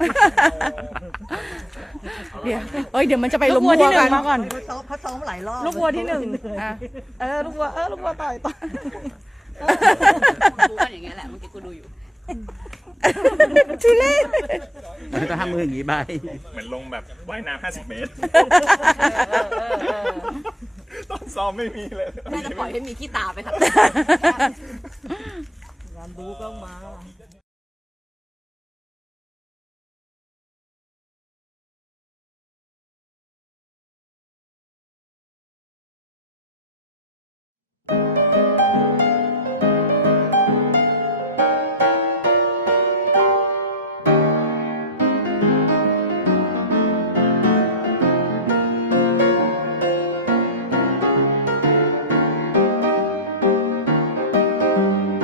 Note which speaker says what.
Speaker 1: เดี๋ยวเดี๋ยวมันจะไปล้มวัวกันมาก่อน
Speaker 2: เขาซ้อมหลายรอบ
Speaker 1: ลูกวัวที่1ลูกวัวต่อย
Speaker 3: กูก็อย่างเงี้ยแหละเมื่อกี้กูดูอยู่
Speaker 1: ทุเรศ
Speaker 4: ต้องทำมืออย่างนี้ใบ
Speaker 5: เหมือนลงแบบว่ายน้ำ50 เมตรตอนซ้อมไม่มีเลย
Speaker 3: น่าจะปล่อยให้มีขี้ตาไปครับ
Speaker 2: งานบูก็มา